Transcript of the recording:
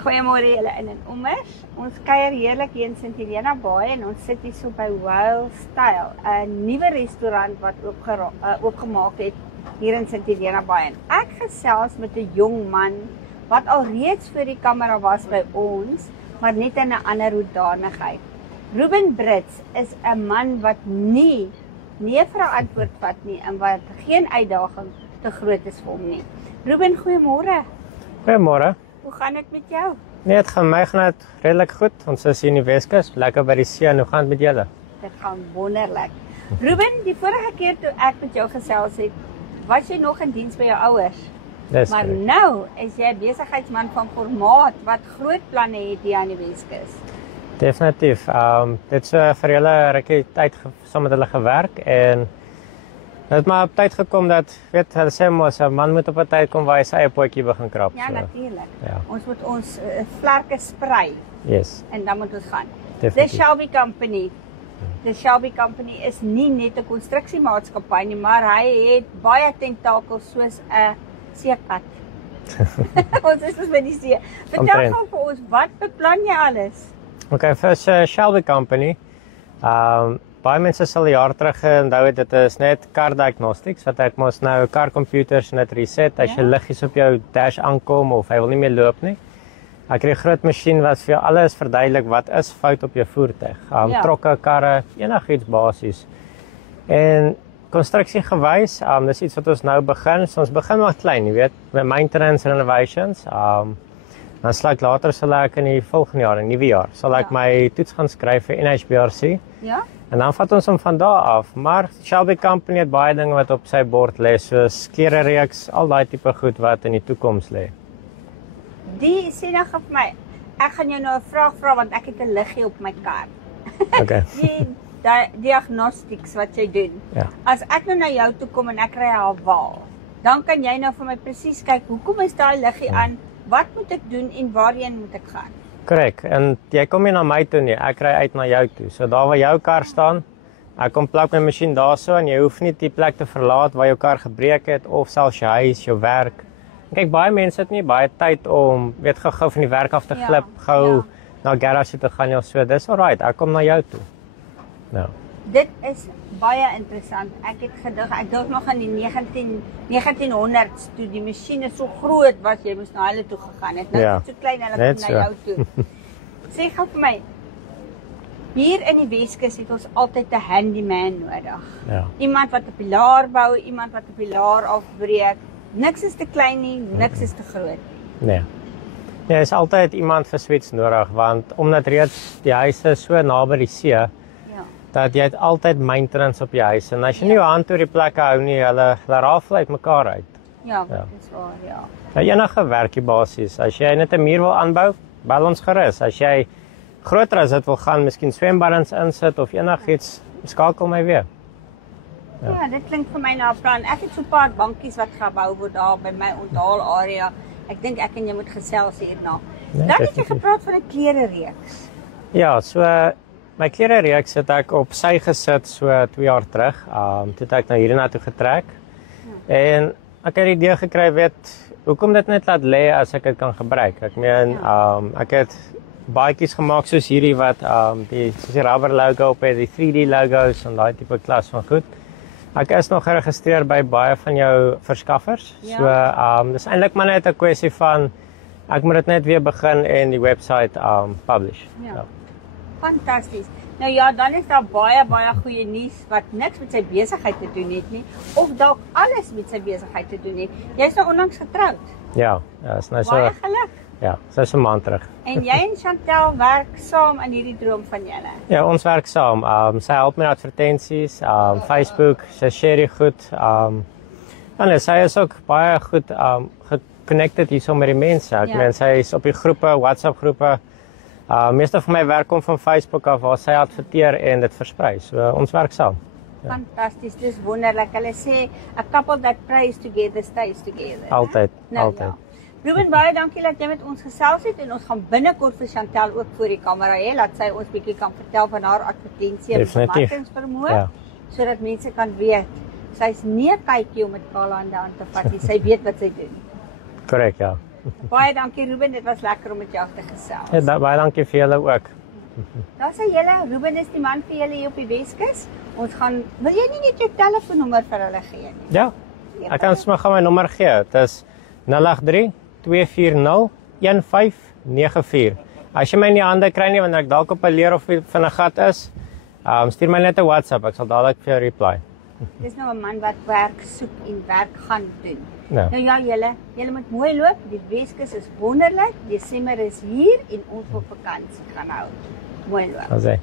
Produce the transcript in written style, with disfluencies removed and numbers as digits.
Goeiemôre julle in en ommers. Ons kuier heerlik hier in St. Helena Bay en ons sit hier so by Wild Style, 'n nuwe restaurant wat oopgemaak het hier in St. Helena Bay. En ek gesels met 'n jong man wat al reeds voor die kamera was by ons, maar net in 'n ander hoedanigheid. Ruben Brits is 'n man wat nie vir 'n antwoord vat nie en wat geen uitdaging te groot is vir hom nie. Ruben, goeiemôre. Goeiemôre. Hoe gaan dit met jou? Nee, het gaan het redelik goed. Ons is hier in die Weskus, lekker by die see. En hoe gaan het met julle? Dit gaan wonderlik. Ruben, die vorige keer toe ek met jou gesels het, was jy nog in diens by jou ouers. Dis Maar correct. nou is jy 'n besigheidsman van formaat wat groot planne het hier aan die Weskus. Definitief. Dit is vir julle rukkie tyd saam met hulle gewerk en het het maar op tyd gekom dat, weet, hulle sê mos, 'n man moet op 'n tyd kom waar hy sy eie potjie begin krap. Ja, so, natuurlik. ja. Ons moet ons vlerke sprei Yes, en dan moet ons gaan. The definitief. Shelby Company. The Shelby Company is nie net 'n konstruksiemaatskappy nie, maar hy het baie tentakels soos 'n seekat. Ons is by die see. Vertel Omtrent. gou vir ons, wat beplan jy alles? Okay, vir Shelby Company. Baie mense sal 'n jaar terug onthou het dit is net car diagnostics wat ek mos nou car computers net reset as jy liggies op jou dash aankom of hy wil nie meer loop nie. Ek kry 'n groot masjien wat vir jou alles verduidelik wat is fout op jou voertuig. Ja. Trokke, karre, enigiets basies. En konstruksie gewys, dis iets wat ons nou begin. So ons begin maar klein, jy weet, met maintenance renovations. Dan sal ek later sal ek in die volgende jaar, in die nuwe jaar, sal ek my toets gaan skryf vir NHBRC. Ja? En dan vat ons hom van daar af. Maar Shelby Company het baie dinge wat op sy bord lê, soos klerereeks, al daai tipe goed wat in die toekoms lê. Die sê nou vir my, ek gaan jou nou 'n vraag vra want ek het 'n liggie op my kar. Okay. Die diagnostics wat jy doen. Ja. As ek nou na jou toe kom en ek kry 'n hawaal, dan kan jy nou vir my presies kyk, hoekom is daai liggie aan? Wat moet ek doen en waarheen moet ek gaan? Korrek. En jy kom nie na my toe nie, ek ry uit na jou toe. So daar waar jou kar staan, ek kom plak my masjien daarso en jy hoef nie die plek te verlaat waar jou kar gebreek het of selfs jou huis, jou werk. En kyk, baie mense het nie baie tyd om, weet, gou van die werk af te Ja, glip, gou ja. na garage toe te gaan of so. Dis alright, ek kom na jou toe. Nou. Dit is baie interessant. Ek het gedig, ek dink nog in die 1900s toe die masjiene so groot was, jy moes na hulle toe gegaan het. Nou Ja, is dit so klein, hulle net kom na so. jou toe. Sê gou vir my, hier in die Weskus het ons altyd 'n handyman nodig. Ja. Iemand wat 'n pilaar bou, iemand wat 'n pilaar afbreek. Niks is te klein nie, niks is te groot. Nee. Nee, is altyd iemand vir Swets nodig want omdat reeds die huise so naby die see, Ja. dat jy het altyd maintenance op jou huis en as jy nie jou hand oor die plekke hou nie, hulle rafel uit mekaar uit. Ja, Ja. dit is waar, ja. Nou enige werkie basies, as jy net 'n muur wil aanbou, bel ons gerus. As jy groter as dit wil gaan, miskien swembaddens insit of enigiets, skakel my weer. Ja, dit klink vir my na 'n plan. Ek het so 'n paar bankies wat gebou word daar by my onthaalarea. Ek dink ek en jy moet gesels hierna. Nee, Dan het jy definitief. gepraat van 'n klerereeks. Ja, so my klerereeks het ek op sy gesit so 2 jaar terug. Toe het ek nou hierna toe getrek. En ek het die idee gekry, weet, hoekom dit net laat lê as ek dit kan gebruik. Ek meen, ek het baadjies gemaak soos hierdie wat die soos die rubber logo op het, die 3D logos en daai tipe klas van goed. Ek is nog geregistreer by baie van jou verskaffers. Ja. So dis eintlik maar net 'n kwessie van ek moet dit net weer begin en die website publish. Ja. Fantasties. Nou ja, dan is daar baie goeie nuus wat niks met sy besigheid te doen het nie, of dalk alles met sy besigheid te doen het. Jy's nou onlangs getroud. Ja, is nou so. Baie geluk. Ja, so 'n maand terug. En jy en Chantel werk saam aan hierdie droom van julle. Ja, ons werk saam. Sy help met advertensies, Facebook, sy share die goed. En sy is ook baie goed geconnected hierso met die mense. Ek Ja. meen sy is op die groepe, WhatsApp groepe. Meeste van my werk kom van Facebook af waar sy adverteer en dit versprei. So ons werk saam. Ja. Fantasties, dis wonderlik. Hulle sê a couple that prays together stays together. né? Altyd, Nou, altyd. Ja. Ruben, baie dankie dat jy met ons gesels het en ons gaan binnekort vir Chantel ook voor die kamera hê, laat sy ons bietjie kan vertel van haar advertensie en Definitief. bemarkingsvermoë, Ja. sodat mense kan weet sy's nie 'n kykie om met kaal hande aan te vat nie. Sy weet wat sy doen. Korrek, ja. Baie dankie Ruben, dit was lekker om met jou te gesels. Ja, baie dankie vir julle ook. Daar sê julle, Ruben is die man vir julle hier op die Weskus. Ons gaan, wil jy nie net jou telefoonnommer vir hulle gee nie? Ja, ek kan sommer gaan my nommer gee. Dit is 083 240 1594. As jy my in die hande kry nie, wanneer ek dalk op 'n leer of van 'n gat is, stuur my net 'n WhatsApp, ek sal dadelik vir jou reply. Dis nou 'n man wat werk soek en werk gaan doen. Ja. Nou ja, julle moet mooi loop. Die Weskus is wonderlik. Desember is hier en ons wil vakansie gaan hou. Mooi loop. Asai.